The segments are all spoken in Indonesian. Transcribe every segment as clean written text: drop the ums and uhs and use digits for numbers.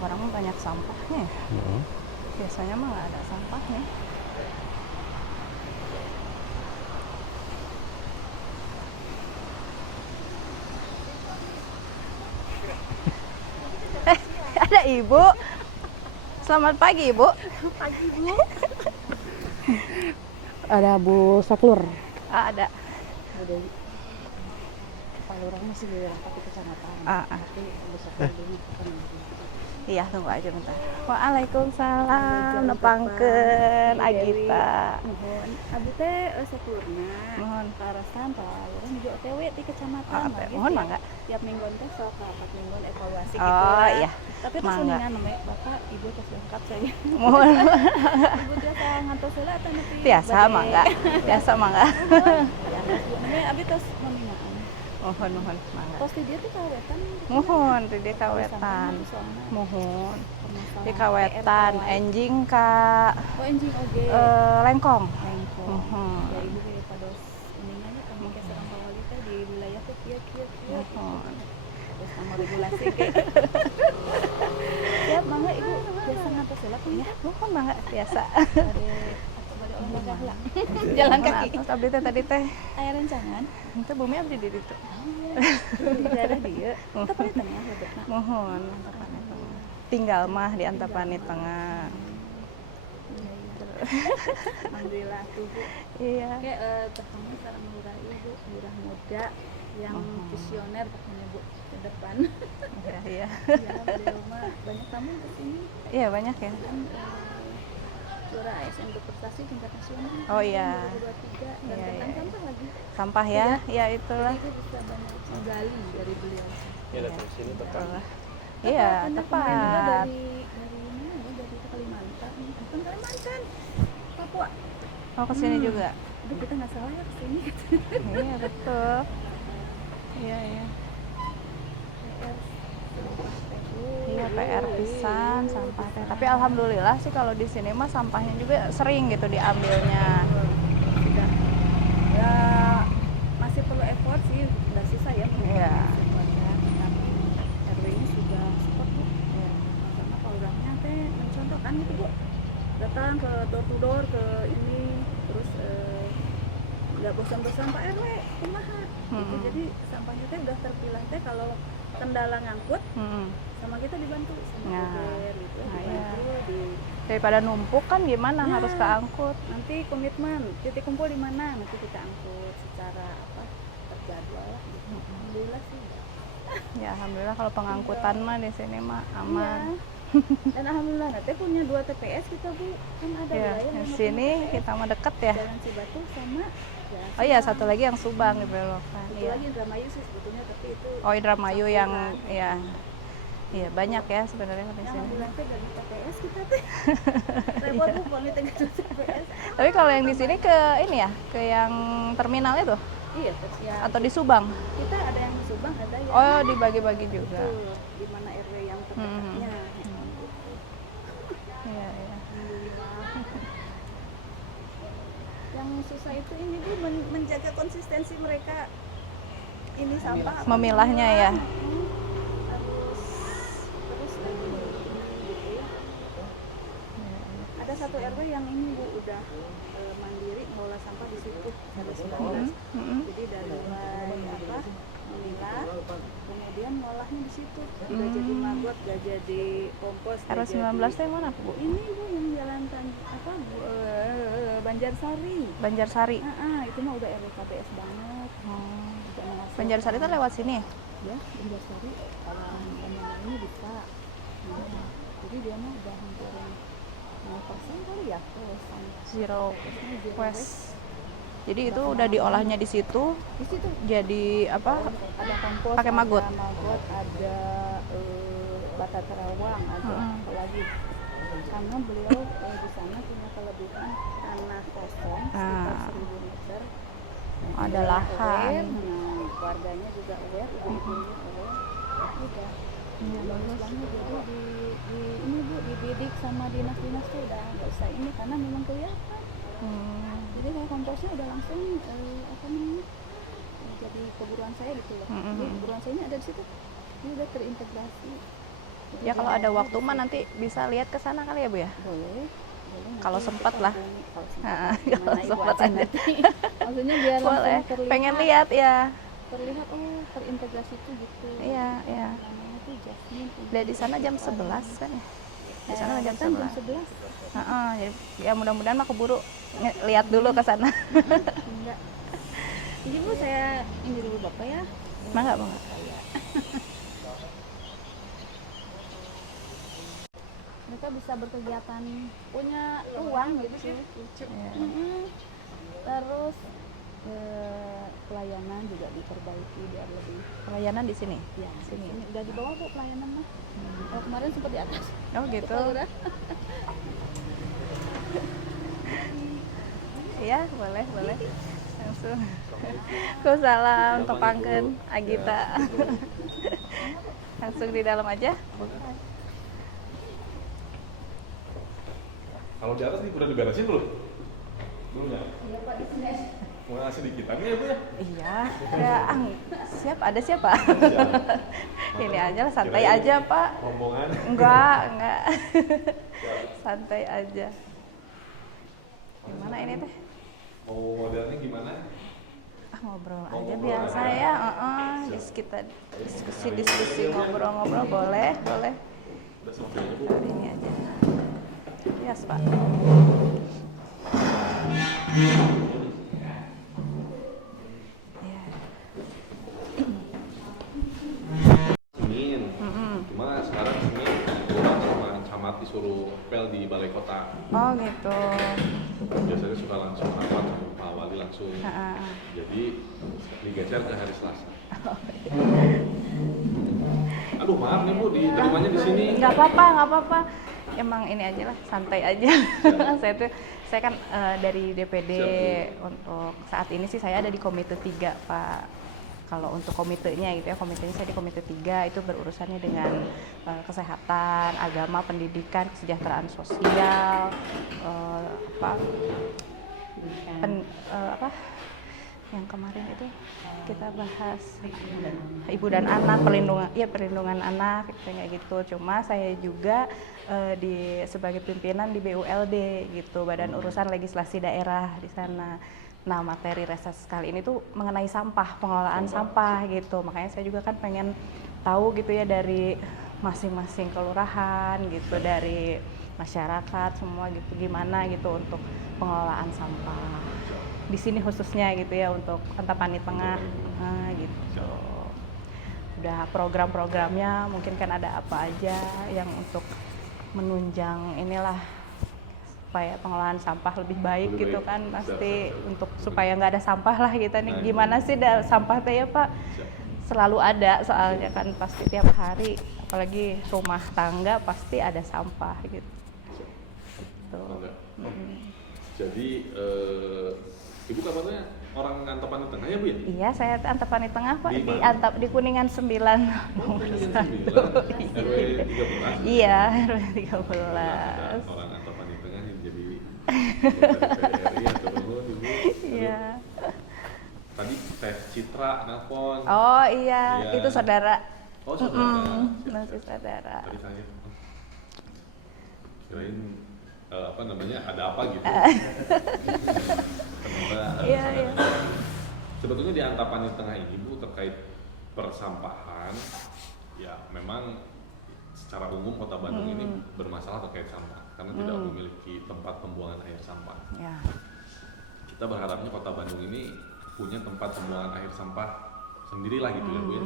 sekarang mah banyak sampahnya. Biasanya mah nggak ada sampahnya. Ada ibu. Selamat pagi ibu. Pagi Bu. Ada Bu Saklur. Ada. Ada Palurang masih di rapat di kecamatan. Tapi Bu Saklur dulu kan. Iya, tunggu aja bentar. Waalaikumsalam. Nepangkeun Agita. Mohon abdi teh saklurna. Mohon. Parasan Palurang juga OTW di kecamatan. Mohon mangga. Tiap minggu teh sok 4 minggu evaluasi gitu. Oh iya. Tapi pas uningan namanya Bapak Ibu tos lengkap saya. Mohon. Ibu dia teh ngantos heula teh nepi. Biasa mangga. Biasa mangga. Ya, namanya abdi tos nominaan. Mohon mangga. Tos di dia tuh kawetan. Mohon di kawetan. Mohon. Di kawetan enjing ka Oh, enjing oge. lengkong. Lengkong. Mohon. Ya ibu kayak pados ininya nya kami ke sareng bawali teh di wilayah teh kieu. Mohon. Terus sama regulasi kayak. Siap mangga ibu biasa ngantos heula tuh ya. Mohon mangga biasa. Bade olahraga lah. Jalan kaki. Terus abdi teh tadi teh Aya rencangan. itu bumi abdi di ditu. Di daerah dieu. Teu pernah tengah lebetna. Mohon Antapani Tengah. Tinggal mah di Antapani Tengah. Alhamdulillah tuh Bu. Iya. Oke, terutama sekarang lurah ibu, lurah muda yang visioner pokoknya Bu ke depan. Iya. Ya, beliau mah banyak tamu di sini. Iya banyak ya. Kan lurah ASN berprestasi tingkat nasional. Oh iya. 2023 dan Iya, tentang iya. sampah lagi. Sampah ya. Ya itulah. Jadi ibu bisa banyak menggali dari beliau. Ya datang ke sini Betul lah. Tepat, Iya, Anda kemarin juga tepat. dari mana ya? Dari Kalimantan. Bukan Kalimantan. Papua. Mau ke sini juga. Aduh, kita nggak salah ya kesini. Iya, betul. Iya. Iya, PR pisan sampah teh. Tapi alhamdulillah sih kalau di sini mah sampahnya juga sering gitu diambilnya. Sudah ya masih perlu effort sih, nggak susah ya Iya. semuanya, tapi RW-nya sudah support Bu. Karena programnya teh mencontohkan gitu Bu, datang ke door to door ke ini terus nggak bosan-bosan Pak RW kumaha gitu. Jadi sampahnya teh udah terpilah teh, kalau kendala ngangkut sama kita dibantu sama Nah. kurir gitu, Nah, dibantu di Daripada numpuk kan gimana Nah. harus keangkut. nanti komitmen titik kumpul di mana, nanti kita angkut secara terjadwal lah gitu. Alhamdulillah sih. Ya alhamdulillah kalau pengangkutan mah di sini mah aman. Iya. Dan alhamdulillah nanti punya 2 TPS kita Bu, kan ada Ya, wilayah di yang sini TPS, kita mah deket ya. Jalan Cibatu sama Jalan Oh iya, Subang. satu lagi yang Subang dibelokan. Satu Iya. lagi Indramayu sih sebetulnya, tapi itu Oh, Indramayu yang campuran. ya. Iya, banyak ya sebenarnya di Ya, sini. alhamdulillah teh dari TPS kita teh repot Bu kalau tinggal di TPS. Tapi kalau yang di sini ke ini ya, ke yang terminal itu Iya terus ya, atau di Subang? kita ada yang di Subang, ada yang Oh, dibagi-bagi juga. betul, di mana RW yang terdekatnya. Iya. Alhamdulillah. Yang susah itu ini Bu, menjaga konsistensi mereka ini sampah apa Memilahnya ya. harus terus lagi gitu ya. Ada satu RW yang ini Bu udah mandiri ngelola sampah di situ ada 19. Jadi dari mulai memilah, kemudian ngolahnya di situ. Udah jadi maggot, gak jadi kompos. RW 19 itu yang mana, Bu? Ini Bu yang jalan Banjarsari. Banjarsari. Itu mah udah RW KBS banget. Udah mengasuh. Banjarsari itu lewat sini ya? Ya, Banjarsari kalau ini bisa. Jadi dia mah udah hampir 0% kali ya, Zero waste. Jadi itu udah diolahnya di situ. Di situ Jadi apa? ada kompos, Pakai maggot. ada maggot, ada bata terawang, ada apa lagi. Karena beliau di sana punya kelebihan tanah kosong sekitar 1000 meter. Ada lahan. Nah, warganya juga aware, ibu-ibunya aware. Udah. Bagus banget, jadi ini Bu dididik sama dinas-dinas tuh udah nggak usah ini karena memang kelihatan. Jadi kalau komposnya udah langsung apa namanya jadi keburuan saya gitu loh. Jadi keburuan saya ini ada di situ, ini udah terintegrasi. Ya kalau ada waktu mah nanti bisa lihat ke sana kali ya Bu ya. Boleh. Kalau nanti sempat kita lah. hubungi. Kalau Heeh, sempat. kalau Gimana Ibu sempat aja aja. nanti. Maksudnya biar Boleh. langsung terlihat. Pengen lihat ya. Terlihat oh terintegrasi itu gitu. Iya, iya. Namanya tuh Jasmine. Udah di sana jam 11 kan ya. Di sana jam Kan jam 11. 11. Heeh, ya mudah-mudahan mah keburu lihat dulu ke sana. Enggak. Jadi Bu saya ini dulu Bapak ya. Mangga, mangga. Mereka bisa berkegiatan, punya uang gitu. Ya. Terus pelayanan juga diperbaiki biar lebih Pelayanan di sini. ya Sini. ini udah di bawah Bu pelayanan mah. Oh, kemarin sempat di atas. Oh gitu. Udah. Iya, boleh, boleh. Langsung. Salam tepangkeun Agita. Langsung di dalam aja. Kalau di atas nih udah diberesin belum? Belum ya? Iya Pak di sini. Mau ngasih dikitannya ya Bu ya? Iya, ya, siap, ada siapa? Siap. Ini aja lah, santai Kirain aja Pak. rombongan. Enggak. Santai aja. Gimana ini teh? Mau modelnya gimana? Ngobrol aja Ngobrol biasa aja. ya. Siap. Kita diskusi ngobrol-ngobrol boleh. Udah selesai ya Bu? Hari ini aja. Yes, Pak. Ya. Senin. Cuma sekarang Senin orang sama camat disuruh pel di balai kota. Oh gitu. Biasanya suka langsung rapat sama Pak Wali langsung. Heeh. Jadi digeser ke hari Selasa. Aduh maaf nih Bu, diterimanya di sini. Nggak apa-apa. Emang ini aja lah, santai aja. saya kan dari DPD. Siap, Untuk saat ini sih saya ada di Komite 3, Pak. Kalau untuk komitenya gitu ya, komitenya saya di Komite 3 itu berurusannya dengan kesehatan, agama, pendidikan, kesejahteraan sosial, apa yang kemarin itu kita bahas ibu dan anak, perlindungan anak kayak gitu. Cuma saya juga sebagai pimpinan di BULD gitu, Badan Urusan Legislasi Daerah di sana. Nah, materi reses kali ini tuh mengenai sampah, pengelolaan sampah gitu. Makanya saya juga kan pengen tahu gitu ya dari masing-masing kelurahan gitu, dari masyarakat semua gitu, gimana gitu untuk pengelolaan sampah di sini khususnya gitu ya, untuk Antapani Tengah gitu. Udah program-programnya mungkin kan ada apa aja yang untuk menunjang inilah supaya pengelolaan sampah lebih baik Lebih gitu baik. kan, pasti Siap. untuk supaya nggak ada sampah lah kita nih. Nah, Gimana sih sampah teh ya Pak? Siap. Selalu ada soalnya kan, pasti tiap hari, apalagi rumah tangga pasti ada sampah gitu. Enggak. Jadi Ibu kabarnya orang Antapani Tengah ya Bu ya? Iya, saya Antapani Tengah Pak, Di di mana? di Kuningan 9 nomor 1. RW 13. Iya, RW Ada 13. orang Antapani Tengah yang jadi anggota DPR atau belum Ibu? Iya. Tadi Teh Citra nelfon. Oh iya, Iya. itu saudara. Oh, saudara. Masih saudara. Tadi kaget. Kirain apa namanya, ada apa gitu. Ternyata Iya, iya. sebetulnya di Antapani Tengah ini Bu, terkait persampahan, ya memang secara umum Kota Bandung ini bermasalah terkait sampah karena tidak memiliki tempat pembuangan air sampah. Ya. Kita berharapnya Kota Bandung ini punya tempat pembuangan air sampah sendirilah gitu ya Bu ya.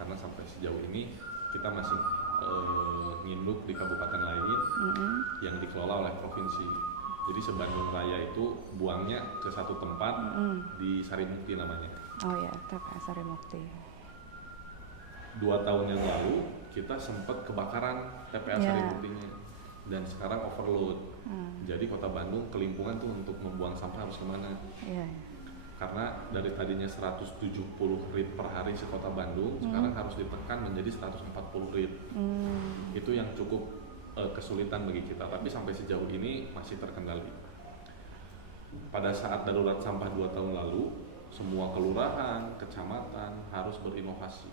Karena sampai sejauh ini kita masih nginduk di kabupaten lain yang dikelola oleh provinsi. Jadi se-Bandung Raya itu buangnya ke satu tempat di Sarimukti namanya. Oh ya, TPS Sarimukti. 2 tahun yang lalu kita sempat kebakaran TPS Ya. Sarimuktinya dan sekarang overload. Jadi Kota Bandung kelimpungan tuh untuk membuang sampah harus kemana? Iya. Karena dari tadinya 170 rit per hari di Kota Bandung, sekarang harus ditekan menjadi 140 rit. Itu yang cukup kesulitan bagi kita, tapi sampai sejauh ini masih terkendali. Pada saat darurat sampah 2 tahun lalu, semua kelurahan, kecamatan harus berinovasi.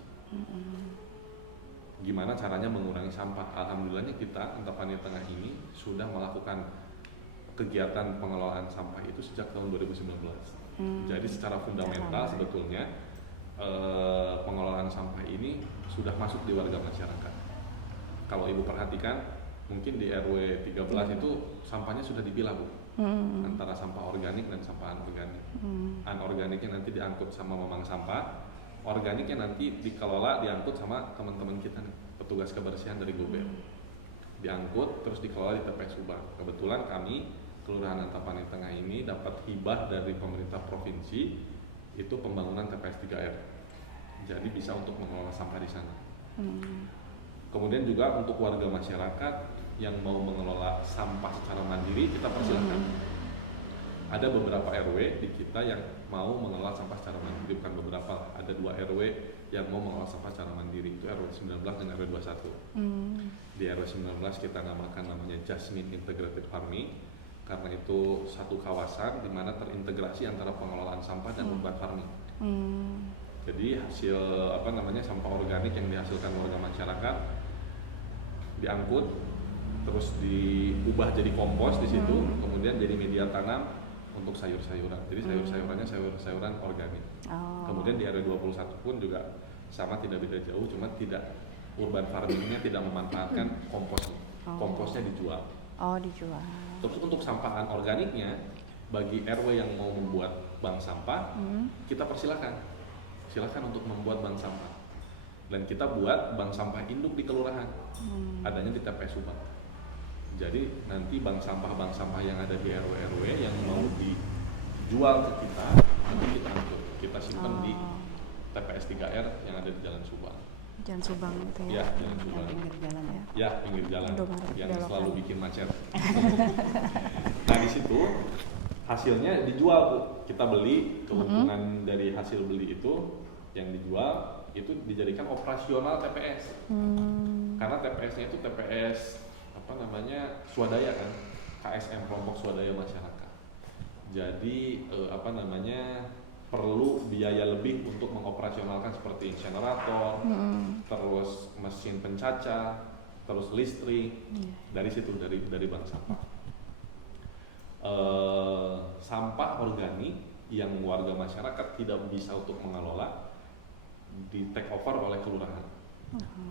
gimana caranya mengurangi sampah. Alhamdulillahnya kita Antapani Tengah ini sudah melakukan kegiatan pengelolaan sampah itu sejak tahun 2019. Jadi secara fundamental sebetulnya pengelolaan sampah ini sudah masuk di warga masyarakat. Kalau Ibu perhatikan, mungkin di RW 13 itu sampahnya sudah dipilah, Bu. Antara sampah organik dan sampah anorganik. Anorganiknya nanti diangkut sama memang sampah, organiknya nanti dikelola, diangkut sama teman-teman kita nih, petugas kebersihan dari Gober. Diangkut terus dikelola di TPS Subang. Kebetulan kami Kelurahan Antapani Tengah ini dapat hibah dari pemerintah provinsi itu pembangunan TPS 3R. Jadi bisa untuk mengelola sampah di sana. Kemudian juga untuk warga masyarakat yang mau mengelola sampah secara mandiri, kita persilahkan. Ada beberapa RW di kita yang mau mengelola sampah secara mandiri, bukan beberapa, ada 2 RW yang mau mengelola sampah secara mandiri, itu RW 19 dan RW 21. Di RW 19 kita namakan namanya Jasmine Integrated Farming, karena itu satu kawasan di mana terintegrasi antara pengelolaan sampah dan urban farming. Jadi hasil sampah organik yang dihasilkan warga masyarakat diangkut, terus diubah jadi kompos di situ, kemudian jadi media tanam untuk sayur-sayuran. Jadi sayur-sayurannya sayur-sayuran organik. Kemudian di RW 21 pun juga sama, tidak beda jauh, cuma tidak urban farmingnya tidak memanfaatkan komposnya. Komposnya dijual. Dijual. Terus untuk sampah anorganiknya, bagi RW yang mau membuat bank sampah, kita persilakan untuk membuat bank sampah. Dan kita buat bank sampah induk di kelurahan, adanya di TPS Subang. Jadi nanti bank sampah yang ada di RW yang mau dijual ke kita, nanti kita angkut, kita simpan di TPS 3R yang ada di Jalan Subang. Jalan Subang itu Ya, Jalan Subang. Pinggir jalan ya. Ya, pinggir jalan yang belokan. selalu bikin macet. Nah, di situ hasilnya dijual, Bu. Kita beli, keuntungan dari hasil beli itu yang dijual itu dijadikan operasional TPS. Karena TPS-nya itu TPS swadaya kan, KSM, kelompok swadaya masyarakat. Jadi perlu biaya lebih untuk mengoperasionalkan seperti insinerator, terus mesin pencaca, terus listrik. Dari situ dari bank sampah. Sampah organik yang warga masyarakat tidak bisa untuk mengelola di take over oleh kelurahan.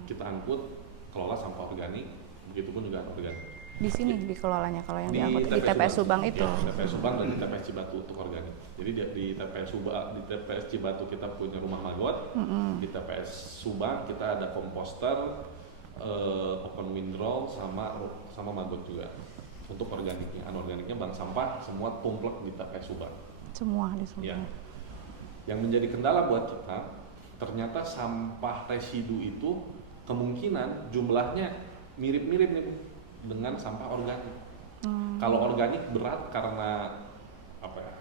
Kita angkut, kelola sampah organik, begitupun juga anorganik. Di sini dikelolanya kalau yang diangkut di TPS Subang itu. Ya, TPS Subang dan di TPS Cibatu untuk organik. Jadi di TPS Cibatu kita punya rumah magot, di TPS Subang kita ada komposter, open windrow sama magot juga. Untuk organiknya, anorganiknya bank sampah semua tumplek di TPS Subang. Semua di Subang. Ya. Yang menjadi kendala buat kita, ternyata sampah residu itu kemungkinan jumlahnya mirip-mirip nih dengan sampah organik. Kalau organik berat karena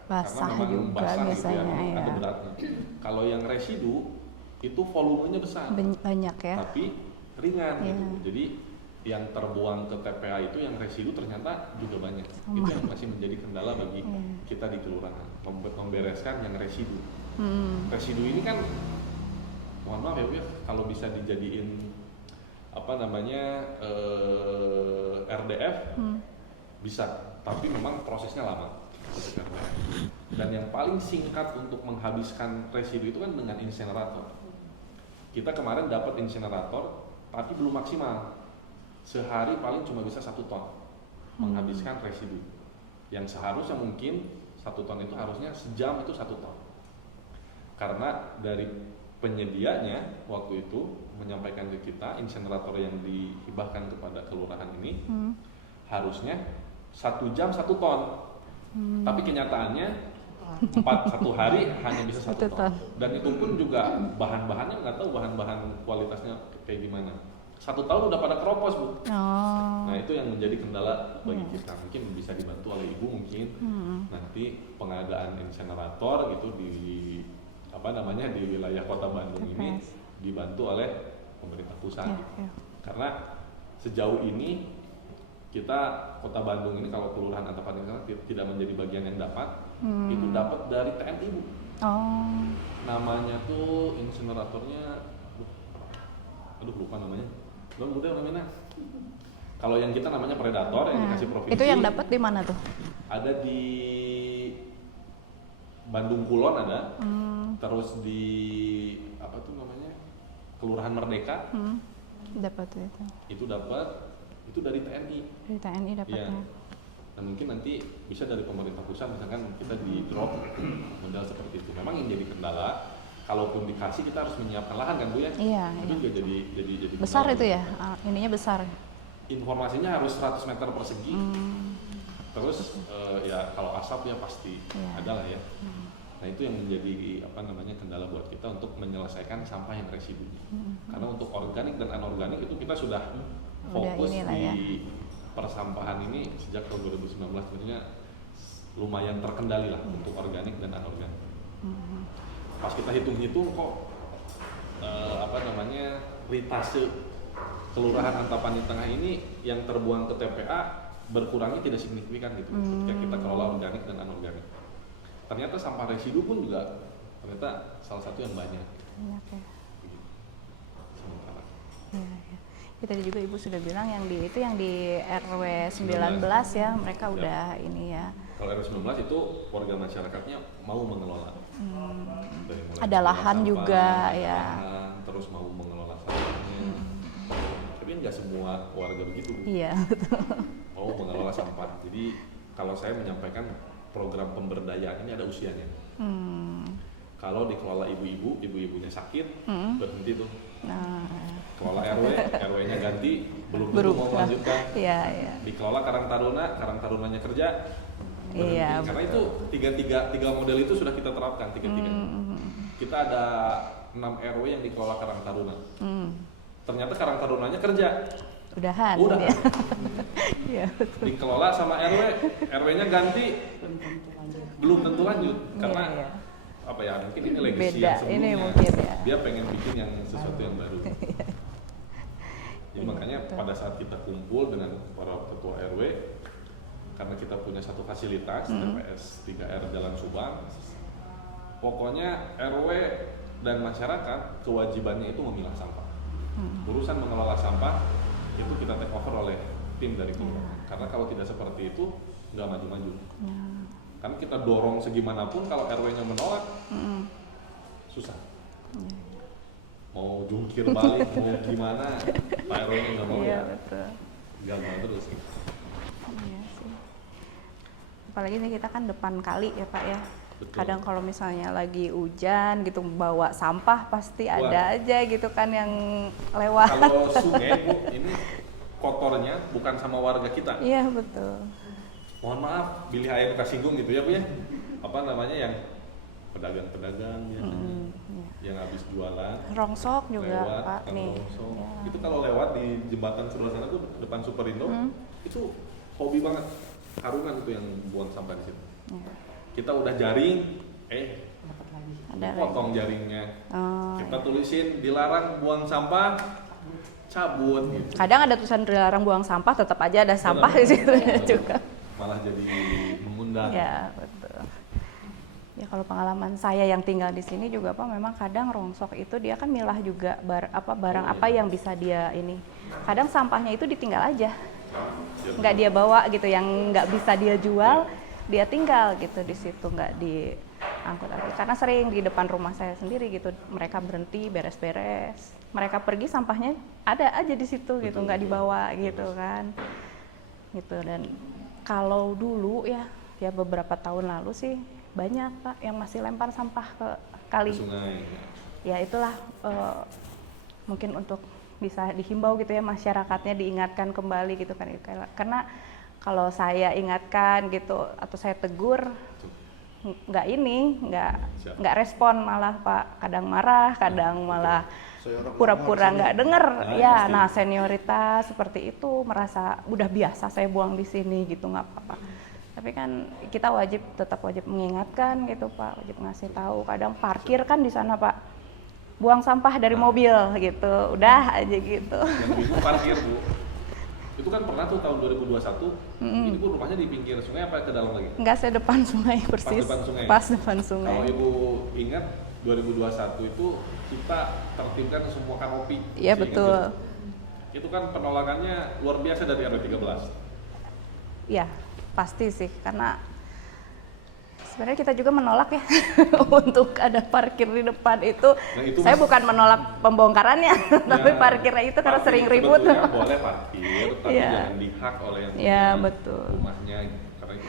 basah karena memang juga basah biasanya, gitu ya, ya. ada beratnya. Kalau yang residu itu volumenya besar, Banyak ya. tapi ringan gitu. Jadi yang terbuang ke TPA itu yang residu ternyata juga banyak. Itu yang masih menjadi kendala bagi kita di kelurahan, membereskan yang residu. Residu ini kan, mohon maaf ya Bu, kalau bisa dijadiin RDF bisa, tapi memang prosesnya lama. Dan yang paling singkat untuk menghabiskan residu itu kan dengan insinerator. Kita kemarin dapat insinerator, tapi belum maksimal. Sehari paling cuma bisa 1 ton menghabiskan residu. Yang seharusnya mungkin 1 ton itu harusnya sejam itu 1 ton. Karena dari penyedianya waktu itu menyampaikan ke kita, insinerator yang dihibahkan kepada kelurahan ini harusnya 1 jam 1 ton. Tapi kenyataannya 1 hari hanya bisa 1 ton. Dan itu pun juga bahan-bahannya nggak tahu bahan-bahan kualitasnya kayak gimana. 1 tahun udah pada keropos, Bu. Nah itu yang menjadi kendala bagi kita. Mungkin bisa dibantu oleh Ibu mungkin nanti pengadaan insinerator gitu di di wilayah Kota Bandung ini dibantu oleh pemerintah pusat. Karena sejauh ini kita Kota Bandung ini kalau kelurahan Antapani Tengah tidak menjadi bagian yang dapat, itu dapat dari TNI, Bu. Namanya tuh insineratornya, lupa namanya. Belum mudah namanya. Kalau yang kita namanya predator yang dikasih provinsi. Itu yang dapat di mana tuh? Ada di Bandung Kulon ada. Terus di apa tuh namanya? Kelurahan Merdeka. Dapat itu. Itu dapat. Itu dari TNI. Dari TNI dapatnya. Ya. Nah mungkin nanti bisa dari pemerintah pusat misalkan kita di drop modal seperti itu. Memang yang jadi kendala, kalaupun dikasih kita harus menyiapkan lahan kan Bu ya. Iya. Itu juga jadi Besar kendala. itu ya, ininya besar. Informasinya harus 100 meter persegi. Terus ya kalau asap ya pasti ada lah ya. Nah itu yang menjadi apa namanya kendala buat kita untuk menyelesaikan sampah yang residunya. Karena untuk organik dan anorganik itu kita sudah fokus di persampahan ini sejak tahun 2019 tentunya lumayan terkendali lah untuk organik dan anorganik. Pas kita hitung-hitung kok apa namanya litase Kelurahan Antapani Tengah ini yang terbuang ke TPA berkurangnya tidak signifikan gitu ketika kita kelola organik dan anorganik. Ternyata sampah residu pun juga ternyata salah satu yang banyak. Banyak ya. Sementara. Iya. Ya, tadi juga Ibu sudah bilang yang di RW 19 ya, mereka udah ini ya. Kalau RW 19 itu warga masyarakatnya mau mengelola. Ada lahan sampah, juga ya. Lahan, terus mau mengelola sampahnya. Tapi nggak semua warga begitu. Iya, betul. Mau mengelola sampah. Jadi kalau saya menyampaikan program pemberdayaan ini ada usianya. Kalau dikelola ibu-ibunya sakit, berhenti tuh. Nah, Kelola RW-nya ganti, belum tentu berubah. mau melanjutkan. Iya. Dikelola Karang Tarunanya kerja. Berhenti. Iya, Karena betul. itu tiga model itu sudah kita terapkan tiga. Kita ada 6 RW yang dikelola Karang Taruna. Ternyata Karang Tarunanya kerja. Udah. Ya. Iya, betul. Dikelola sama RW-nya ganti, belum tentu lanjut karena Iya. apa ya, mungkin ini legacy Beda, yang sebelumnya. ini mungkin ya. Dia pengen bikin yang sesuatu yang baru. Jadi makanya betul. pada saat kita kumpul dengan para ketua RW, karena kita punya satu fasilitas TPS 3R Jalan Subang, pokoknya RW dan masyarakat kewajibannya itu memilah sampah. Urusan mengelola sampah itu kita take over oleh tim dari kelurahan. Karena kalau tidak seperti itu nggak maju-maju. Kan kita dorong segimanapun kalau RW-nya menolak, susah. Mau jungkir balik, mau gimana, Pak RW-nya nggak mau Iya, ya, betul. gagal terus. Iya sih. Apalagi nih kita kan depan kali ya Pak ya. Betul. Kadang kalau misalnya lagi hujan gitu bawa sampah pasti Wah. ada aja gitu kan yang lewat. Kalau sungai Bu, ini kotornya bukan sama warga kita. Iya betul. Mohon maaf, bilih ayam kasinggung gitu ya Bu ya. Apa namanya yang pedagang-pedagang biasanya, yang habis jualan. Rongsok juga lewat, Pak Kang nih. Rongsok. Ya. Itu kalau lewat di jembatan sebelah sana tuh depan Superindo, itu hobi banget karungan itu yang buang sampah di situ. Ya. Kita udah jaring, Ada potong jaringnya. Oh, Kita tulisin dilarang buang sampah, cabut gitu. kadang ada tulisan dilarang buang sampah, tetap aja ada sampah di situ juga. Malah jadi mengundang. Ya betul. Ya kalau pengalaman saya yang tinggal di sini juga Pak, memang kadang rongsok itu dia kan milah juga barang apa yang bisa dia ini. Kadang sampahnya itu ditinggal aja, nggak dia bawa gitu, yang nggak bisa dia jual, dia tinggal gitu di situ, nggak diangkut lagi. Karena sering di depan rumah saya sendiri gitu, mereka berhenti beres-beres, mereka pergi sampahnya ada aja di situ gitu, nggak dibawa gitu kan, gitu. Dan kalau dulu ya beberapa tahun lalu sih banyak Pak yang masih lempar sampah ke kali. Ke sungai. Ya itulah mungkin untuk bisa dihimbau gitu ya, masyarakatnya diingatkan kembali gitu kan. Karena kalau saya ingatkan gitu atau saya tegur nggak respon, malah Pak kadang marah, kadang malah pura-pura nggak denger. Ya, nah senioritas seperti itu merasa udah biasa saya buang di sini gitu, nggak apa-apa. Tapi kan kita tetap wajib mengingatkan gitu Pak, wajib ngasih tahu. Kadang parkir kan di sana Pak, buang sampah dari mobil gitu, udah aja gitu. Yang itu parkir Bu, itu kan pernah tuh tahun 2021, ini Bu rumahnya di pinggir sungai apa ke dalam lagi? Enggak, saya depan sungai persis. Pas depan sungai. Kalau Ibu ingat 2021 itu kita tertibkan semua kanopi. Iya betul. itu kan penolakannya luar biasa dari RW 13. Ya, pasti sih, karena sebenarnya kita juga menolak ya untuk ada parkir di depan itu. Nah, itu Saya bukan menolak pembongkarannya, tapi parkirnya itu karena sering ribut. Sebetulnya boleh parkir, tapi Iya. jangan dihak oleh yang Iya, punya betul. rumahnya.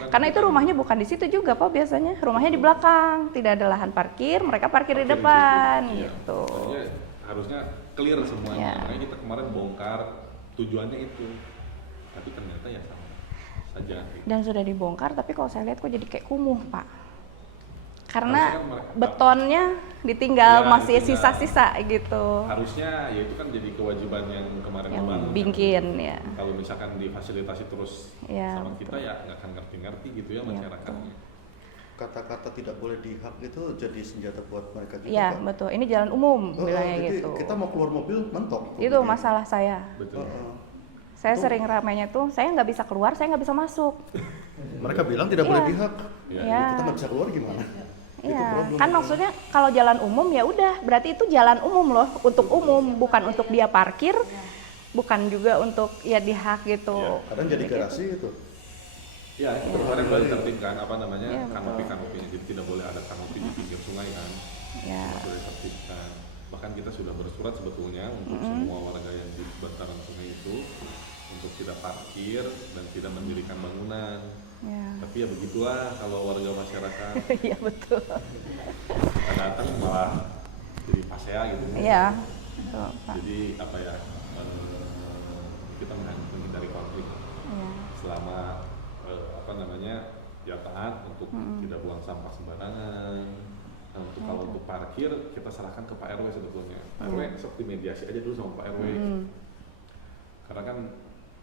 Karena itu rumahnya bukan di situ juga Pak biasanya, rumahnya di belakang, tidak ada lahan parkir, mereka parkir di depan Iya. gitu. Makanya harusnya clear semuanya. Iya. Makanya kita kemarin bongkar tujuannya itu, tapi ternyata ya sama saja. Dan sudah dibongkar, tapi kalau saya lihat kok jadi kayak kumuh Pak. Karena Harusnya kan mereka- betonnya ditinggal, Ya, masih ditinggal. sisa-sisa gitu. Harusnya ya itu kan jadi kewajiban yang kemarin Yang dibangun. bikin ya. Kalau misalkan difasilitasi terus Iya, sama betul. kita ya nggak akan ngerti-ngerti gitu ya Iya, masyarakatnya. Kata-kata tidak boleh dihak itu jadi senjata buat mereka juga, Iya Pak. betul, ini jalan umum Oh, bilangnya jadi gitu. kita mau keluar mobil mentok. Itu masalah saya. Betul. Saya sering ramainya tuh, saya nggak bisa keluar, saya nggak bisa masuk. Mereka bilang tidak boleh Iya. dihak. Iya. Iya. Kita nggak bisa keluar gimana? Itu Iya, problem. kan maksudnya kalau jalan umum ya udah, berarti itu jalan umum loh, untuk umum, bukan untuk dia parkir, bukan juga untuk ya dihak gitu. Iya, Kadang jadi garasi itu. Ya, itu kemarin baru ditertibkan apa namanya Iya, kanopi-kanopinya, jadi tidak boleh ada kanopi di pinggir sungai kan. Ya, Sudah ditertibkan. Bahkan kita sudah bersurat sebetulnya untuk semua warga yang di bantaran sungai itu untuk tidak parkir dan tidak mendirikan bangunan. ya, Tapi ya begitulah kalau warga masyarakat iya betul. kita datang malah jadi pasea gitu. Iya, betul, Pak. Jadi apa ya? Kita menghindari konflik Iya. selama apa namanya ya taat untuk tidak buang sampah sembarangan. Nah, untuk kalau untuk parkir kita serahkan ke Pak RW sebetulnya. Pak RW seperti mediasi aja dulu sama Pak RW. Karena kan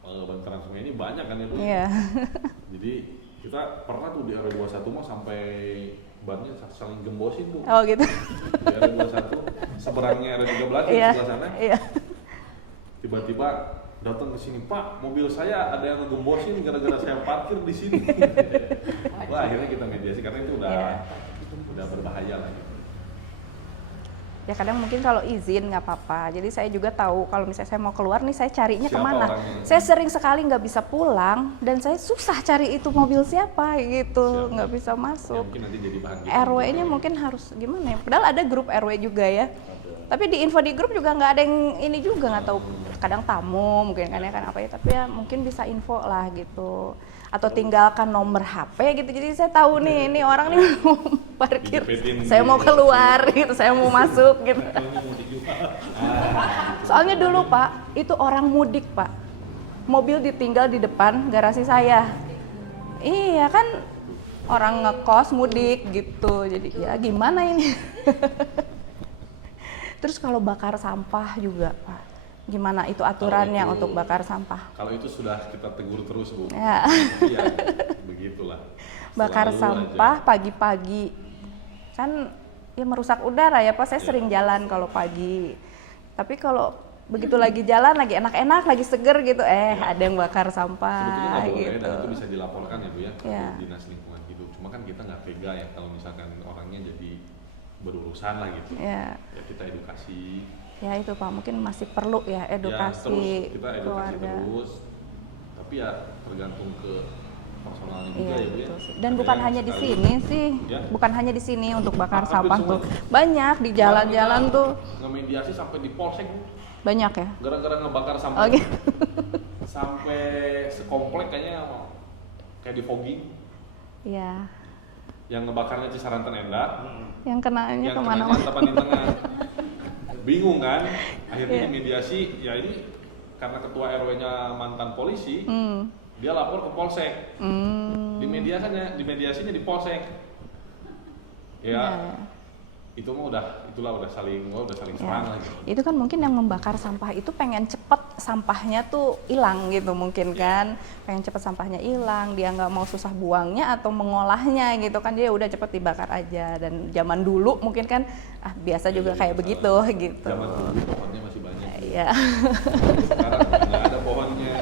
bantaran sungai ini banyak kan ya Bu. Iya. Jadi kita pernah tuh di RW 21 mah sampai bannya saling gembosin Bu. Oh gitu. Di RW 21 seberangnya RW 13 di Iya. sebelah sana. Iya. Tiba-tiba datang ke sini, Pak, mobil saya ada yang ngegembosin gara-gara saya parkir di sini. Wah, akhirnya kita mediasi karena itu Iya. udah berbahaya lah. Gitu. Ya kadang mungkin kalau izin nggak apa-apa. Jadi saya juga tahu kalau misalnya saya mau keluar nih, saya carinya Siapa kemana. orangnya? Saya sering sekali nggak bisa pulang dan saya susah cari itu mobil siapa gitu, Siapa? nggak bisa Ya, masuk. mungkin nanti jadi bahan gitu. RW-nya mungkin harus gimana ya? Padahal ada grup RW juga ya. Tapi di info di grup juga nggak ada yang ini juga, nggak tahu. Kadang tamu mungkin kan ya kan apa ya. Tapi ya mungkin bisa info lah gitu. Atau tinggalkan nomor HP gitu. Jadi saya tahu nih, ini orang nih mau parkir. Dijepetin Saya mau gitu. keluar gitu, saya mau masuk gitu. Kalau ini mudik juga. Soalnya dulu Pak, itu orang mudik Pak. Mobil ditinggal di depan garasi saya. Iya kan, orang ngekos mudik gitu. Jadi ya gimana ini? Terus kalau bakar sampah juga Pak, gimana itu aturannya Kalau itu- untuk bakar sampah? Kalau itu sudah kita tegur terus, Bu. Ya, Iya, begitulah. bakar Selalu sampah aja. pagi-pagi kan ya merusak udara ya Pak. Saya sering jalan kalau pagi. Tapi kalau begitu lagi jalan lagi enak-enak, lagi seger gitu, ada yang bakar Sebetulnya sampah nggak boleh gitu. dan itu bisa dilaporkan ya Bu ya, ke Iya. dinas lingkungan hidup. Cuma kan kita nggak tega ya kalau misalkan orangnya jadi berurusan lah gitu. Ya, Ya kita edukasi. ya itu Pak, mungkin masih perlu ya Ya, edukasi terus kita edukasi keluarga. terus. Tapi ya tergantung ke personalnya juga Iya, ya Bu ya. betul sih. Dan Ada bukan yang hanya di sekali- sini sih, Ya. bukan hanya di sini untuk bakar Hampir sampah semua. tuh. Banyak di jalan-jalan Kita tuh, ngemediasi sampai di polsek Bu. banyak ya. Gara-gara ngebakar sampah. Oke. Sampai sekomplek kayaknya kayak di fogging. Iya. Yang ngebakarnya Cisaranten Endah. Yang kenanya Yang kemana-mana. kenanya Tapan di tengah. Bingung kan? Akhirnya Iya. dimediasi, ya ini karena ketua RW-nya mantan polisi, Hmm. dia lapor ke polsek. Hmm. Dimediasinya di polsek. Ya, Ya. itu mah udah saling Ya. serang lah gitu. Itu kan mungkin yang membakar sampah itu pengen cepet sampahnya tuh hilang gitu mungkin kan, pengen cepet sampahnya hilang, dia nggak mau susah buangnya atau mengolahnya gitu kan, dia udah cepet dibakar aja. Dan zaman dulu mungkin kan biasa juga Jadi kayak masalah. begitu gitu. Zaman dulu pohonnya masih banyak. Iya. Sekarang nggak ada pohonnya.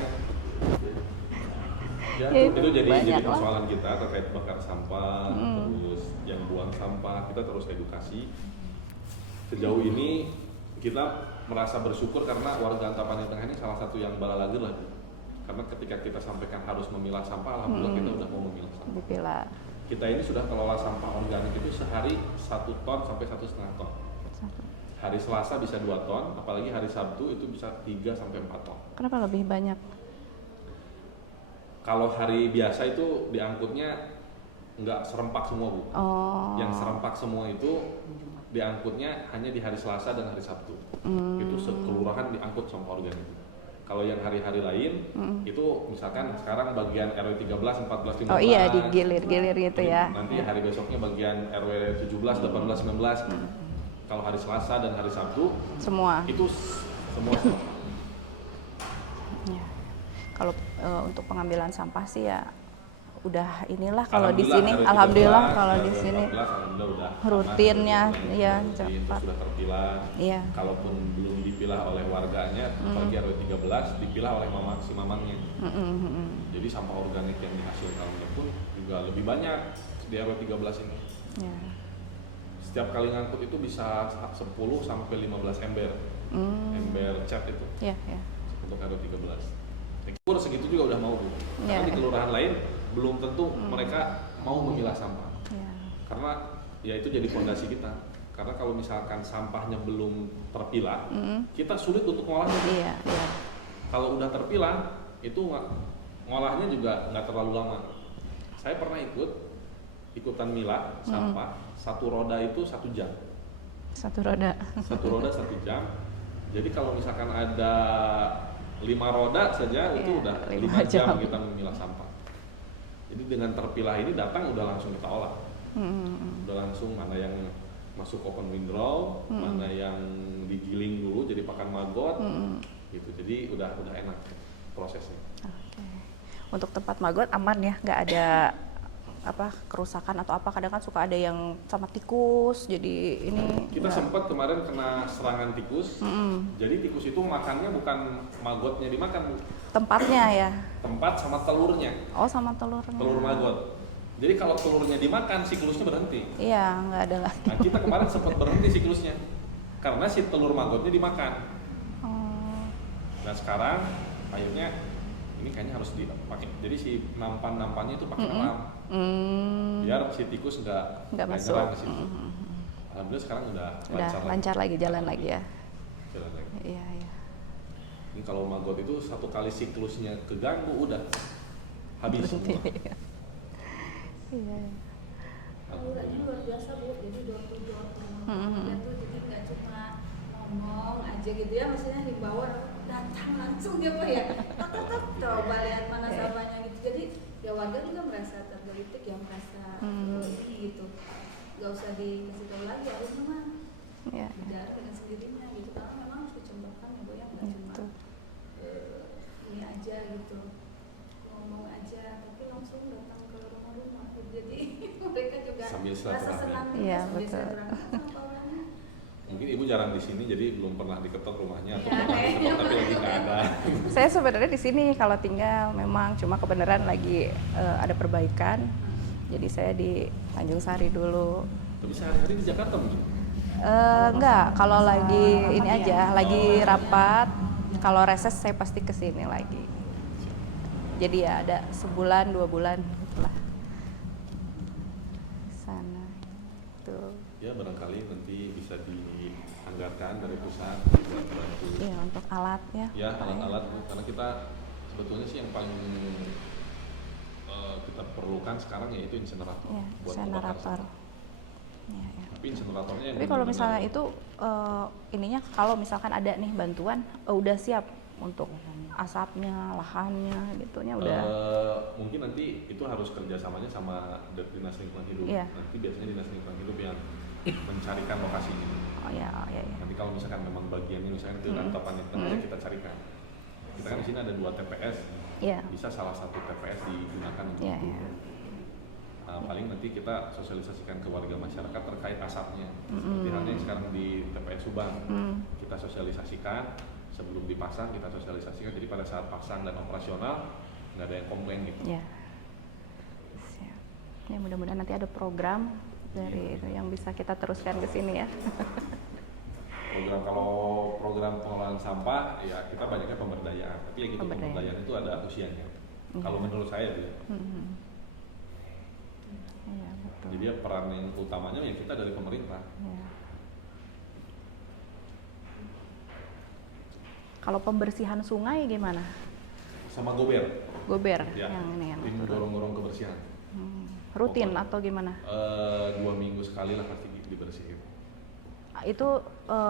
Ya, Ya, itu jadi banyak lah. persoalan kita terkait bakar sampah, terus yang buang sampah, kita terus edukasi. Sejauh ini kita merasa bersyukur karena warga Antapani Tengah ini salah satu yang balalager lah. Karena ketika kita sampaikan harus memilah sampah, alhamdulillah kita udah mau memilah sampah. Dipilah. Kita ini sudah kelola sampah organik itu sehari 1 ton sampai 1,5 ton. Hari Selasa bisa 2 ton, apalagi hari Sabtu itu bisa 3 sampai 4 ton. Kenapa lebih banyak? Kalau hari biasa itu diangkutnya nggak serempak semua, Bu. Oh. Yang serempak semua itu diangkutnya hanya di hari Selasa dan hari Sabtu. Itu sekelurahan diangkut sampah organik. Kalau yang hari-hari lain itu misalkan sekarang bagian RW 13, 14, 15. Oh iya, digilir-gilir gitu ya. Nanti hari besoknya bagian RW 17, 18, 19. Kalau hari Selasa dan hari Sabtu Semua. itu semua. Ya. Kalau untuk pengambilan sampah sih ya udah inilah kalau di sini alhamdulillah kalau di sini rutinnya ya cepat. Sudah terpilah. Iya. Kalaupun belum dipilah oleh warganya, bagi RW 13 dipilah oleh si mamangnya. Jadi sampah organik yang dihasilkannya pun juga lebih banyak di RW 13 ini. Ya. Setiap kali ngangkut itu bisa 10 sampai 15 ember. Ember cat itu. Iya, ya. Untuk RW 13. Syukur segitu juga udah mau, Bu. Karena Ya. di kelurahan lain belum tentu mereka mau memilah sampah. Ya. Karena ya itu jadi fondasi kita. Karena kalau misalkan sampahnya belum terpilah, kita sulit untuk ngolahnya. Iya, iya. Kalau udah terpilah, itu ngolahnya juga nggak terlalu lama. Saya pernah ikutan milah sampah, satu roda itu 1 jam. Satu roda. Satu roda 1 jam. Jadi kalau misalkan ada 5 roda saja itu udah 5 jam kita memilah sampah. Jadi dengan terpilah ini datang udah langsung kita olah. Udah langsung mana yang masuk open windrow, mana yang digiling dulu jadi pakan maggot, gitu. Jadi udah enak prosesnya. Oke. Untuk tempat maggot aman ya, nggak ada kerusakan atau apa. Kadang kan suka ada yang sama tikus, jadi ini. Kita sempat kemarin kena serangan tikus. Jadi tikus itu makannya bukan maggotnya dimakan, Bu. Tempatnya ya. Tempat sama telurnya. Oh, sama telurnya. Telur maggot. Jadi kalau telurnya dimakan, siklusnya berhenti. Iya, nggak ada lagi. Nah, kita kemarin sempat berhenti siklusnya karena si telur maggotnya dimakan. Oh. Nah sekarang akhirnya ini kayaknya harus dipakai. Jadi si nampan-nampannya itu pakai alam, biar si tikus nggak masuk. nyerang ke situ. Alhamdulillah sekarang udah Lancar lagi, jalan lagi ya. Jalan lagi. Iya, iya. Ini kalau maggot itu satu kali siklusnya keganggu udah habis semua. Iya. Auranya luar biasa, Bu. Jadi door to door dia tuh jadi nggak cuma ngomong aja gitu ya, maksudnya himbauan datang langsung gitu ya. Tetap coba lihat mana sampahnya gitu. Jadi ya warga juga merasa tergelitik ya, merasa ini gitu. Gak usah dikasih tahu lagi, harusnya mah Iya. bicara dengan sendirinya gitu. Karena memang harus dicontohkan ya, Bu, ya, nggak cuma Gitu. ini aja gitu, ngomong aja, tapi langsung datang ke rumah-rumah. Jadi mereka juga Sambil rasa silaturahmi. senang Iya, sambil betul. silaturahmi sama orangnya. Mungkin ibu jarang di sini jadi belum pernah diketok rumahnya atau Iya, pernah kayaknya. diketok tapi lagi nggak ada. Saya sebenarnya di sini kalau tinggal memang cuma kebenaran lagi ada perbaikan. Jadi saya di Tanjung Sari dulu. Tapi sehari-hari di Jakarta mungkin. Enggak, kalau lagi ini aja, lagi rapat. Kalau reses saya pasti ke sini lagi. Jadi ya ada sebulan 2 bulan gitulah. Sana. Tuh. Ya barangkali nanti bisa dianggarkan dari pusat buat bantu. Iya, untuk alatnya. Ya alat-alat, Bu. Karena kita sebetulnya sih yang paling kita perlukan sekarang yaitu insinerator Iya, buat membakar generator. sampah. Iya, iya. Tapi insineratornya yang Tapi kalau benar-benar- misalnya itu ininya kalau misalkan ada nih bantuan udah siap untuk asapnya, lahannya gitunya udah. Mungkin nanti itu harus kerjasamanya sama Dinas Lingkungan Hidup. Iya. Nanti biasanya Dinas Lingkungan Hidup yang mencarikan lokasinya. Oh ya, oh, ya, ya. Nanti kalau misalkan memang bagiannya misalkan ke Antapani Tengah ya kita carikan. Kita kan di sini ada 2 TPS. Iya. Bisa salah satu TPS digunakan untuk Iya, itu. iya. Paling nanti kita sosialisasikan ke warga masyarakat terkait asapnya. Seperti halnya yang sekarang di TPS Subang. Kita sosialisasikan sebelum dipasang, kita sosialisasikan. Jadi pada saat pasang dan operasional nggak ada yang komplain gitu. Ya. Siap. Ya mudah-mudahan nanti ada program dari itu yang bisa kita teruskan ke sini ya. Kalau program pengelolaan sampah ya kita banyaknya pemberdayaan, tapi ya gitu pemberdayaan itu ada usianya. Kalau menurut saya tuh. Iya, betul. Jadi ya peran yang utamanya ya kita dari pemerintah. Iya. Kalau pembersihan sungai gimana? Sama gober. Gober Ya, yang ini yang tim dorong-dorong kebersihan. rutin atau gimana? 2 minggu sekali lah pasti dibersihin. Itu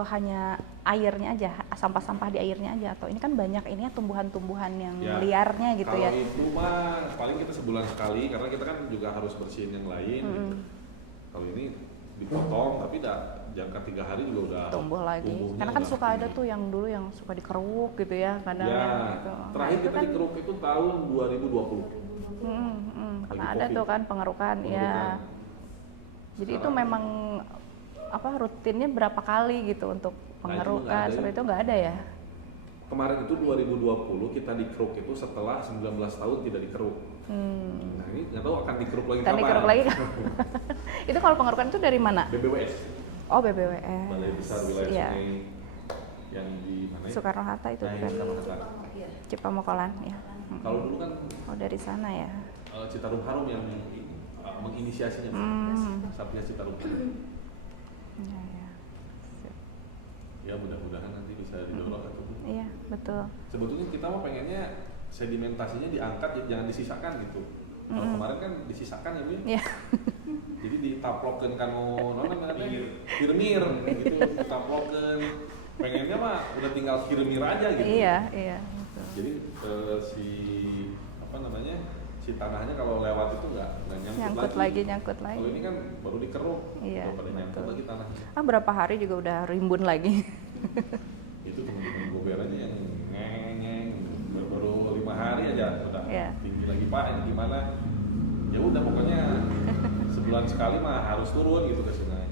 hanya airnya aja, sampah-sampah di airnya aja, atau ini kan banyak ini ya tumbuhan-tumbuhan yang Ya, liarnya gitu ya? Kalau itu mah paling kita sebulan sekali karena kita kan juga harus bersihin yang lain. Gitu. Kalau ini dipotong tapi jangka 3 hari juga udah Tumbuh lagi. tumbuhnya Karena kan udah suka ada tinggi. tuh yang dulu yang suka dikeruk gitu ya kadang Ya, gitu. terakhir itu kita kan, dikeruk itu tahun 2020. karena Lagi ada COVID. tuh kan pengerukan ya. Jadi itu Sekarang- memang apa rutinnya berapa kali gitu untuk Nah, itu nggak pengerukan? ada Seperti ya. itu nggak ada ya? Kemarin itu 2020 kita dikeruk itu setelah 19 tahun tidak dikeruk. Nah ini nggak tahu akan dikeruk lagi Kan kapan. dikeruk lagi kan? Itu kalau pengerukan itu dari mana? BBWS, Oh BBWS. Balai Besar Wilayah Iya. Sungai yang di mana ya? Soekarno Hatta itu Nah, kan. yang Soekarno-Hatta. Cipamokolan ya. Kalau dulu kan Oh dari sana ya. Citarum Harum yang menginisiasinya, Satgas Citarum Harum. Ya, ya. Sip. Ya mudah-mudahan nanti bisa didorong atau Iya betul. sebetulnya kita mah pengennya sedimentasinya diangkat, jangan disisakan gitu. Kalau kemarin kan disisakan ya Bu. Iya. Jadi ditaplokeun kanu naon namanya kirmir gitu, ditaplokeun. Pengennya mah udah tinggal kirmir aja gitu. Iya iya. Betul. Jadi si apa namanya? Si tanahnya kalau lewat itu nggak Nyangkut lagi. Kalau ini kan baru dikeruk, Iya, udah pada nyangkut betul. lagi tanahnya. Berapa hari juga udah rimbun lagi. Itu teman-teman gober aja yang ngeng baru 5 hari aja udah Iya. tinggi lagi Pak, ini gimana? Ya udah pokoknya sebulan sekali mah harus turun gitu ke sungai.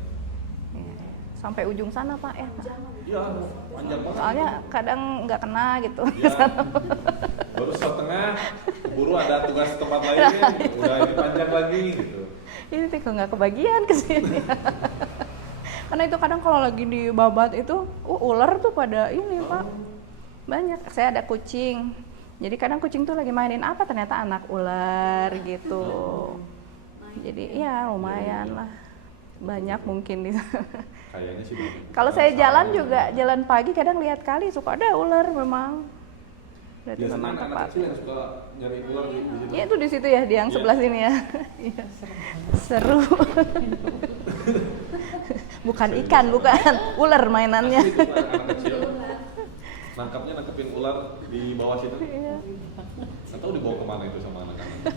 Iya. Sampai ujung sana Pak ya. Iya, panjang banget. Soalnya kadang nggak kena gitu. Ya, baru setengah, keburu ada tugas tempat lainnya, udah ini panjang lagi gitu. Ini kok nggak kebagian ke sini. Karena itu kadang kalau lagi di babat itu, ular tuh pada ini Pak. Banyak. Saya ada kucing. Jadi kadang kucing tuh lagi mainin apa ternyata anak ular gitu. Jadi ya lumayan lah. Banyak mungkin di sana. Kayaknya sih. Kalau saya jalan juga, jalan pagi kadang lihat kali suka ada ular memang. Berarti Biasanya memang anak tepat. kecil yang suka nyari ular di situ. Iya itu di situ ya, di yang Iya. sebelah sini ya. Iya. Seru. Bukan ikan, bukan ular mainannya. Asli itu anak kecil. Nangkapin ular di bawah situ. Iya. Nggak tahu dibawa kemana itu sama anak-anak.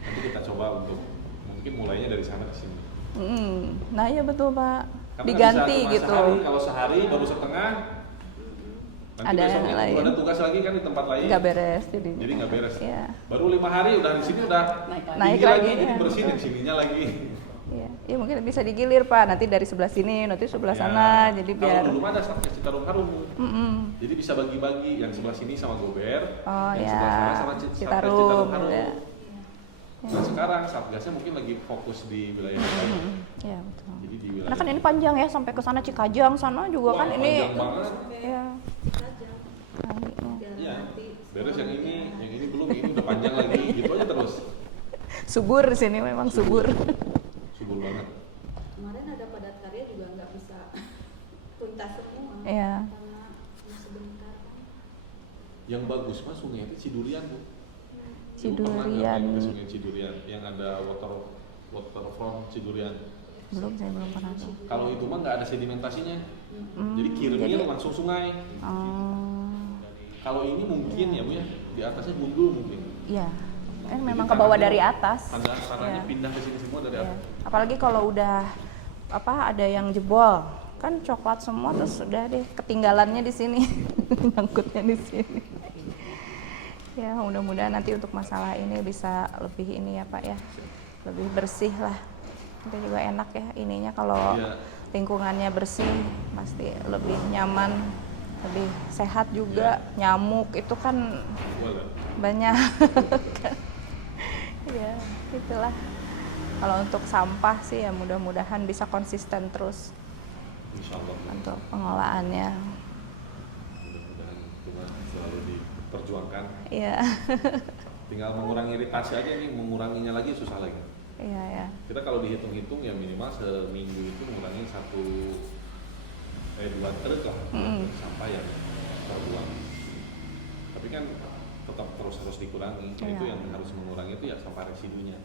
Nanti kita coba untuk mungkin mulainya dari sana ke sini. Nah iya betul Pak. Karena Diganti bisa cuma gitu. Sehari, kalau sehari baru setengah. Nanti Ada besoknya yang lain. ada tugas lagi kan di tempat lain. Nggak beres jadi. Jadi nggak beres. Iya. Baru 5 hari udah di sini udah Naik tinggi lagi, jadi ya. bersihin di sininya lagi. Iya. Iya mungkin bisa digilir Pak. Nanti dari sebelah sini, nanti sebelah Ya. sana. Jadi biar. Kalau dulu mah ada Satgas Citarum Harum. Mm-mm. Jadi bisa bagi-bagi yang sebelah sini sama gober, Oh yang ya. sebelah sana sama Citarum. Harum. Ya. Nah sekarang Satgasnya mungkin lagi fokus di wilayah kita. Iya betul. Jadi di wilayah. Karena kan ini panjang ya sampai ke sana Cikajang sana juga Wah, kan ini. panjang banget. Iya. Iya. Beres yang ini belum, ini udah panjang lagi, gitu aja terus. Subur di sini memang subur. Subur banget. Kemarin ada padat karya juga nggak bisa tuntas semua. Iya. Karena sebentar kan. Yang bagus mah sungai itu Cidurian Bu. Ibu pernah nggak Cidurian. main ke sungai Cidurian yang ada waterfront Cidurian. Belum, saya belum pernah tuh. Kalau itu mah nggak ada sedimentasinya, jadi jadi- kirmir langsung sungai. Kalau ini mungkin ya Bu ya, di atasnya gundul mungkin. Iya. Jadi Memang ke bawah tanahnya- dari atas. Tanahnya Iya. pindah ke sini semua dari Iya. atas. Apalagi kalau udah ada yang jebol, kan coklat semua terus udah deh ketinggalannya di sini, nyangkutnya di sini. Ya mudah-mudahan nanti untuk masalah ini bisa lebih ini ya Pak ya, lebih bersih lah. Itu juga enak ya ininya kalau Iya. lingkungannya bersih pasti lebih nyaman, lebih sehat juga. Nyamuk itu kan Walah. banyak. Ya itulah. Kalau untuk sampah sih ya mudah-mudahan bisa konsisten terus. Insya Allah. untuk pengelolaannya. Mudah-mudahan cuma selalu diperjuangkan. Iya. Tinggal mengurangi iritasi aja nih, menguranginya lagi susah lagi. Iya ya. Kita kalau dihitung-hitung ya minimal seminggu itu mengurangi 2 truk lah sampah yang terbuang. Tapi kan tetap terus dikurangi. Iya. Itu yang harus mengurangi itu ya sampah residunya.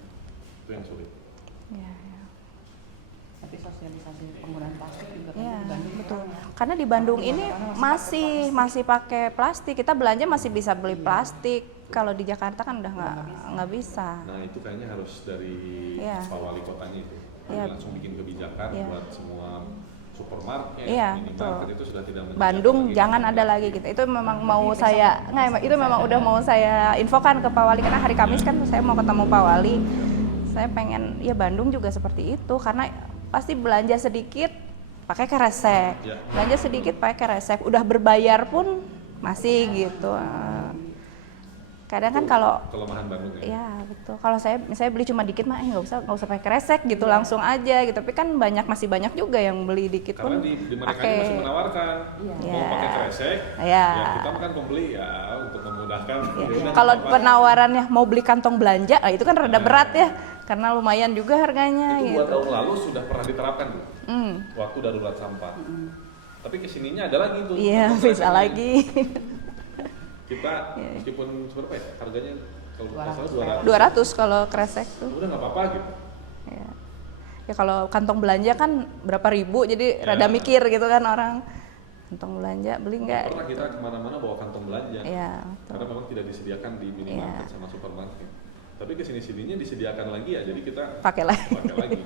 Itu yang sulit. Iya ya. Tapi sosialisasi penggunaan plastik juga kan Iya, di Bandung betul. kurang ya. Karena di Bandung ini masih pakai plastik. Kita belanja masih bisa beli plastik. Kalau di Jakarta kan udah nggak bisa. Nah itu kayaknya harus dari Iya. Pak Wali Kotanya itu. Iya. Langsung bikin kebijakan Iya. buat semua supermarket, Iya, minimarket betul. itu sudah tidak menyediakan Bandung lagi jangan sampah ada plastik. lagi gitu. Itu memang mau saya itu memang udah mau saya infokan ke Pak Wali karena hari Kamis kan saya mau ketemu Pak Wali. Saya pengen ya Bandung juga seperti itu karena pasti belanja sedikit pakai kresek. Ya. Belanja sedikit pakai kresek. Udah berbayar pun masih gitu. Kadang kan Itu kalau kelemahan Bandung ya. ya betul. Kalau saya misalnya beli cuma dikit mah nggak usah pakai kresek gitu langsung aja gitu. Tapi kan masih banyak juga yang beli dikit Karena pun di mereka pakai. masih menawarkan mau Iya. pakai kresek, Iya. ya kita kan pembeli ya untuk memudahkan. Ya. Ya udah, Kalau nggak apa-apa. penawarannya mau beli kantong belanja, itu kan rada berat ya, karena lumayan juga harganya. Itu 2 Gitu. tahun lalu sudah pernah diterapkan tuh, Hmm. waktu darurat sampah. Tapi kesininya ada lagi tuh. Iya, kantong bisa kreseknya. lagi. Kita Iya. meskipun berapa ya harganya kalau nggak salah 200 kalau kresek tuh. udah nggak apa-apa gitu. Ya. Ya kalau kantong belanja kan berapa ribu, jadi Ya. rada mikir gitu kan orang. Kantong belanja beli nggak? Pernah kita kemana-mana bawa kantong belanja. Iya. Karena memang tidak disediakan di minimarket Iya. sama supermarket. Tapi kesini-sininya disediakan lagi ya, jadi kita Pakai lagi. pakai lagi.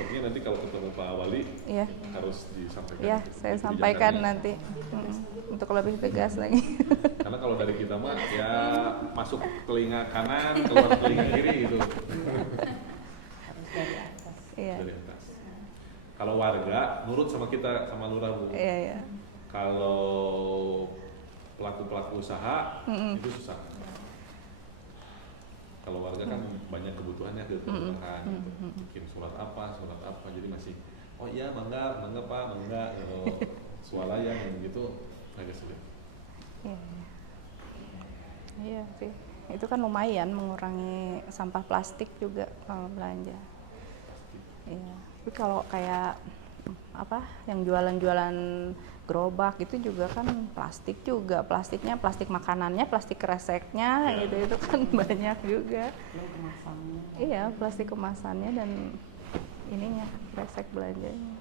Sepertinya nanti kalau ketemu Pak Wali Iya. harus disampaikan. Ya, itu saya kebijakannya. sampaikan nanti untuk lebih tegas lagi. Karena kalau dari kita mah ya masuk telinga kanan, keluar telinga kiri gitu. Iya. Dari atas. Kalau warga nurut sama kita, sama lurah Bu. Iya, iya. Kalau pelaku-pelaku usaha itu susah. Kalau warga kan banyak kebutuhannya ke kebutuhan, bikin surat apa, jadi masih oh iya mangga Pak, mangga swalayan yang gitu agak sulit. Iya. Iya sih. Itu kan lumayan mengurangi sampah plastik juga kalau belanja. Iya. Tapi kalau kayak apa yang jualan-jualan gerobak itu juga kan plastik juga, plastiknya plastik makanannya, plastik kreseknya gitu itu kan banyak juga. Belum kemasannya. Iya, plastik kemasannya dan ininya kresek belanjanya.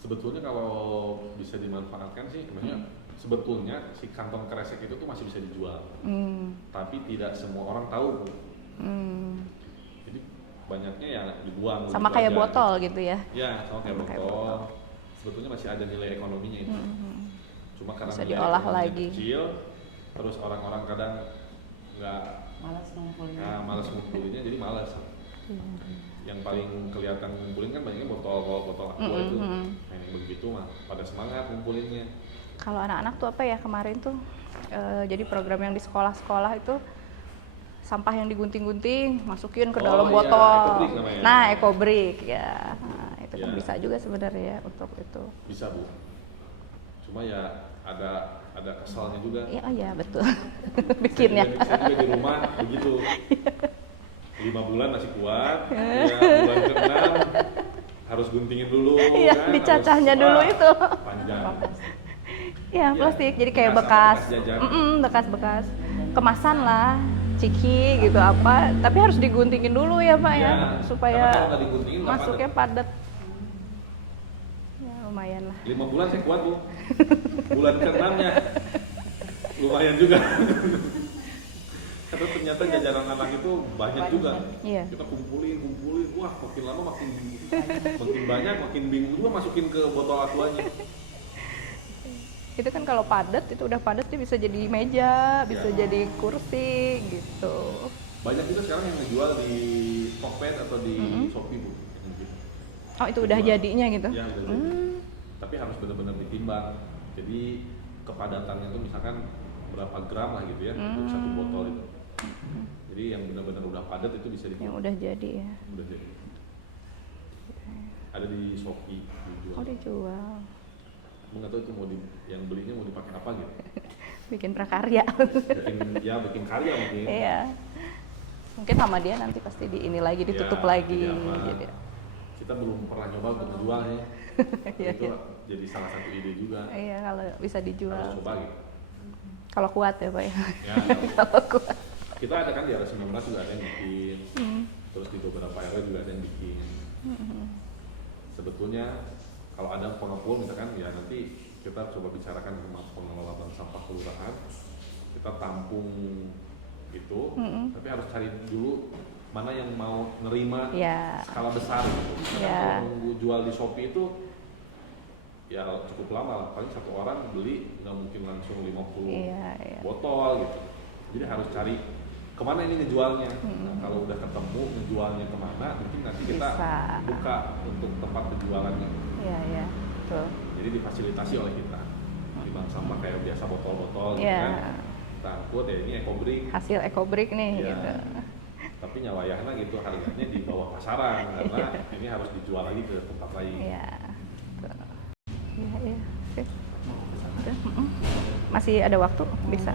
Sebetulnya kalau bisa dimanfaatkan sih, maksudnya sebetulnya si kantong kresek itu tuh masih bisa dijual, tapi tidak semua orang tahu. Jadi banyaknya ya dibuang. Sama gitu kayak aja. botol gitu ya. Ya, sama kayak Sama kayak botol. botol. Sebetulnya masih ada nilai ekonominya itu. Cuma karena Bisa nilai diolah ekonominya lagi. kecil, terus orang-orang kadang nggak Malas ngumpulin. malas ngumpulinnya, jadi malas. Yang paling kelihatan ngumpulin kan banyaknya botol aqua itu. Nah, yang begitu mah pada semangat ngumpulinnya. Kalau anak-anak tuh apa ya kemarin tuh jadi program yang di sekolah-sekolah itu sampah yang digunting-gunting masukin ke dalam iya, botol. eco-brick namanya. Nah, eco-brick ya. Nah, itu kan Ya. bisa juga sebenarnya untuk itu. Bisa Bu. Cuma ya ada kesalnya juga. Iya, oh iya betul. Bikinnya. Saya juga di rumah begitu. 5 bulan masih kuat, ya bulan ke-6 harus guntingin dulu. Iya, kan, dicacahnya harus, dulu wah, itu. Panjang. Iya, Iya, plastik. Jadi kayak bekas bekas, jajan. bekas-bekas kemasan lah, ciki gitu apa. Tapi harus diguntingin dulu ya Pak ya, Iya, supaya karena kalau nggak diguntingin nggak masuknya padat. Ya lumayan lah. 5 bulan saya kuat Bu. Bulan ke-6-nya lumayan juga. Karena ternyata jajaran anak itu banyak juga. Iya. Kita kumpulin, wah makin lama makin banyak, makin bingung juga masukin ke botol aquanya. Itu kan kalau padat, itu udah padat dia bisa jadi meja, bisa Ya. jadi kursi gitu. Banyak juga sekarang yang ngejual di Tokped atau di Shopee Bu. Yang gitu. Oh itu udah Jual. jadinya gitu? Ya, udah jadi. Tapi harus benar-benar ditimbang. Jadi kepadatannya itu misalkan berapa gram lah gitu ya untuk satu botol itu. Jadi yang benar-benar udah padat itu bisa Yang dibuat. udah jadi ya. Udah jadi. Ada di Shopee dijual. Oh, dijual. Aku nggak tahu itu yang belinya mau dipakai apa gitu. Bikin prakarya. Bikin karya mungkin. Iya. Mungkin sama dia nanti pasti di ini lagi, ditutup Ya, lagi. jadi apa, Gitu. kita belum pernah nyoba untuk menjualnya. Iya, Itu iya. jadi salah satu ide juga. Iya, kalau bisa Harus dijual. coba gitu. Kalau kuat ya, Pak ya. Ya, Kalau kuat. kita ada kan di RW 19 juga ada yang bikin. Terus di beberapa RW juga ada yang bikin. Sebetulnya kalau ada pengepul misalkan ya nanti kita coba bicarakan sama pengelola bank sampah kelurahan. Kita tampung itu, tapi harus cari dulu mana yang mau nerima Ya. skala besar gitu. Karena Ya. kalau nunggu jual di Shopee itu ya cukup lama lah, paling satu orang beli nggak mungkin langsung 50 Iya, iya. botol gitu. Jadi harus cari kemana ini ngejualnya. Nah, kalau udah ketemu ngejualnya kemana, mungkin nanti kita Bisa. buka untuk tempat penjualannya. Iya, iya. Betul. Jadi difasilitasi oleh kita. Di bank sampah kayak biasa botol-botol gitu Iya. kan. Kita angkut ya ini EcoBrick. Hasil ekobrik nih Iya. gitu. Tapi nyawayahnya gitu harganya di bawah pasaran karena ini harus dijual lagi ke tempat lain. Iya. Betul. Iya, iya. Oke. Udah, masih ada waktu bisa.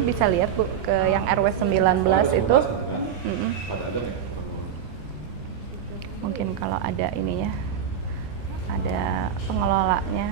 Bisa lihat Bu ke yang RW 19 itu. Pada ada nggak? Mungkin kalau ada ininya, ada pengelolanya.